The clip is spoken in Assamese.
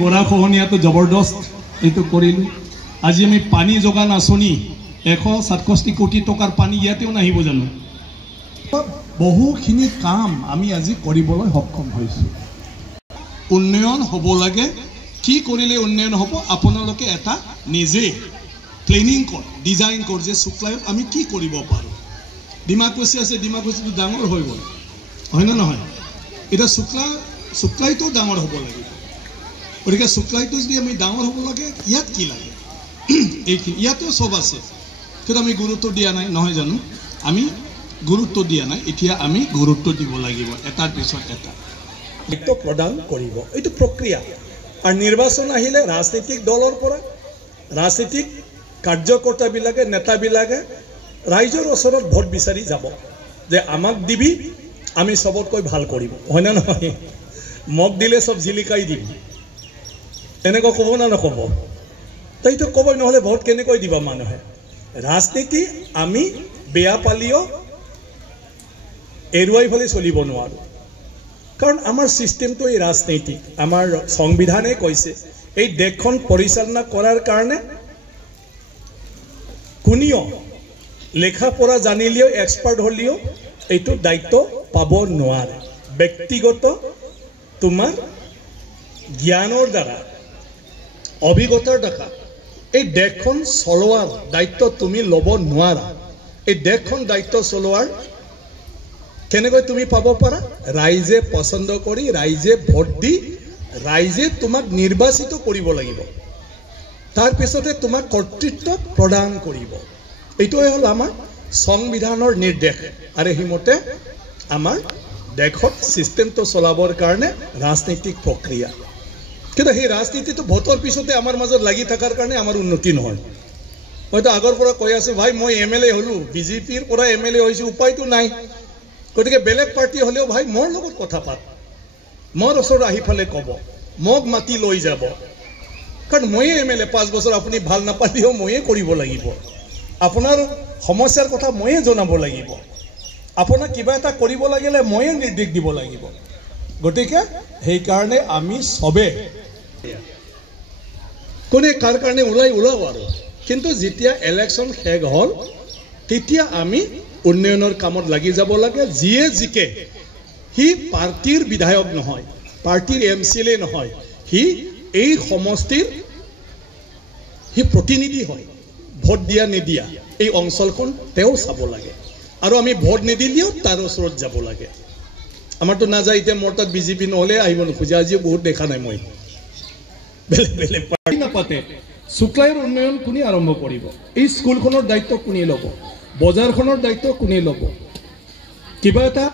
গৰাখহনীয়াটো জবৰদস্ত এইটো কৰিলোঁ। আজি আমি পানী যোগান আঁচনি 167 কোটি টকাৰ পানী ইয়াতেও নাহিব জানো? বহুখিনি কাম আমি আজি কৰিবলৈ সক্ষম হৈছোঁ। উন্নয়ন হ'ব লাগে। কি কৰিলে উন্নয়ন হ'ব? আপোনালোকে এটা নিজে প্লেনিং কৰ, ডিজাইন কৰ যে শুক্লায়ত আমি কি কৰিব পাৰোঁ। ডিমাকুচি আছে, ডিমাকুচিটো ডাঙৰ হৈ গ'ল, হয় নে নহয়? এতিয়া শুক্লায়তো ডাঙৰ হ'ব লাগিব। গতিকে শুক্লায়তো যদি আমি ডাঙৰ হ'ব লাগে, ইয়াত কি লাগে? এইখিনি ইয়াতো চব আছে, কিন্তু আমি গুৰুত্ব দিয়া নাই, নহয় জানো? আমি গুৰুত্ব দিয়া নাই। এতিয়া আমি গুৰুত্ব দিব লাগিব, এটাৰ পিছত এটা দায়িত্ব প্ৰদান কৰিব। এইটো প্ৰক্ৰিয়া। আৰু নিৰ্বাচন আহিলে ৰাজনৈতিক দলৰ পৰা ৰাজনৈতিক কাৰ্যকৰ্তাবিলাকে, নেতাবিলাকে ৰাইজৰ ওচৰত ভোট বিচাৰি যাব যে আমাক দিবি, আমি চবতকৈ ভাল কৰিম, হয় নে নহয়? মোক দিলে চব জিলিকাই দিম, এনেকুৱা ক'ব না নক'ব? তইতো ক'বই, নহ'লে ভোট কেনেকৈ দিবা মানুহে? ৰাজনীতি আমি বেয়া পালিও এৰুৱাই ফেলে চলিব নোৱাৰোঁ, কাৰণ আমাৰ ছিষ্টেমটো এই ৰাজনৈতিক। আমাৰ সংবিধানে কৈছে এই দেশখন পৰিচালনা কৰাৰ কাৰণে কোনেও লেখা পঢ়া জানিলেও, এক্সপাৰ্ট হ'লেও এইটো দায়িত্ব পাব নোৱাৰে। ব্যক্তিগত তোমাৰ জ্ঞানৰ দ্বাৰা, অভিজ্ঞতাৰ দ্বাৰা এই দেশখন চলোৱাৰ দায়িত্ব তুমি ল'ব নোৱাৰা। এই দেশখন দায়িত্ব চলোৱাৰ কেনেকৈ তুমি পাব পাৰা? ৰাইজে পচন্দ কৰি, ৰাইজে ভোট দি, ৰাইজে তোমাক নিৰ্বাচিত কৰিব লাগিব। তাৰপিছতে তোমাক কৰ্তৃত্ব প্ৰদান কৰিব। এইটোৱে হ'ল আমাৰ সংবিধানৰ নিৰ্দেশ। আৰু সেইমতে আমাৰ দেশত ছিষ্টেমটো চলাবৰ কাৰণে ৰাজনৈতিক প্ৰক্ৰিয়া। কিন্তু সেই ৰাজনীতিটো ভোটৰ পিছতে আমাৰ মাজত লাগি থকাৰ কাৰণে আমাৰ উন্নতি নহয়। মইতো আগৰ পৰা কৈ আছোঁ, ভাই মই MLA হ'লোঁ, বিজেপিৰ পৰা MLA হৈছোঁ, উপায়টো নাই। গতিকে বেলেগ পাৰ্টি হ'লেও ভাই মোৰ লগত কথা পাত, মোৰ ওচৰত আহি ফালে ক'ব, মোক মাতি লৈ যাব, কাৰণ ময়ে MLA। 5 বছৰ আপুনি ভাল নাপালেও ময়ে কৰিব লাগিব। আপোনাৰ সমস্যাৰ কথা ময়ে জনাব লাগিব। আপোনাক কিবা এটা কৰিব লাগিলে ময়ে নিৰ্দেশ দিব লাগিব। গতিকে সেইকাৰণে আমি চবে কোনে কাৰ কাৰণে ওলাও আৰু। কিন্তু যেতিয়া ইলেকশ্যন শেষ হ'ল, তেতিয়া আমি উন্নয়নৰ কামত লাগি যাব লাগে। যিয়ে জিকে সি পাৰ্টিৰ বিধায়ক নহয়, পাৰ্টিৰ MCLA নহয়, সি এই সমষ্টিৰ প্ৰতিনিধি হয়। ভোট দিয়া নিদিয়া এই অঞ্চলখন তেওঁ চাব লাগে, আৰু আমি ভোট নিদিলেও তাৰ ওচৰত যাব লাগে। আমাৰতো নাযায়। এতিয়া মোৰ তাত বিজেপি নহ'লে আহিব নোখোজে। আজিও বহুত দেখা নাই মই। বেলেগ বেলেগ পাৰ্টি নাপাতে। শুক্লায়ৰ উন্নয়ন কোনে আৰম্ভ কৰিব? এই স্কুলখনৰ দায়িত্ব কোনে ল'ব? বজাৰখনৰ দায়িত্ব কোনে ল'ব? কিবা এটা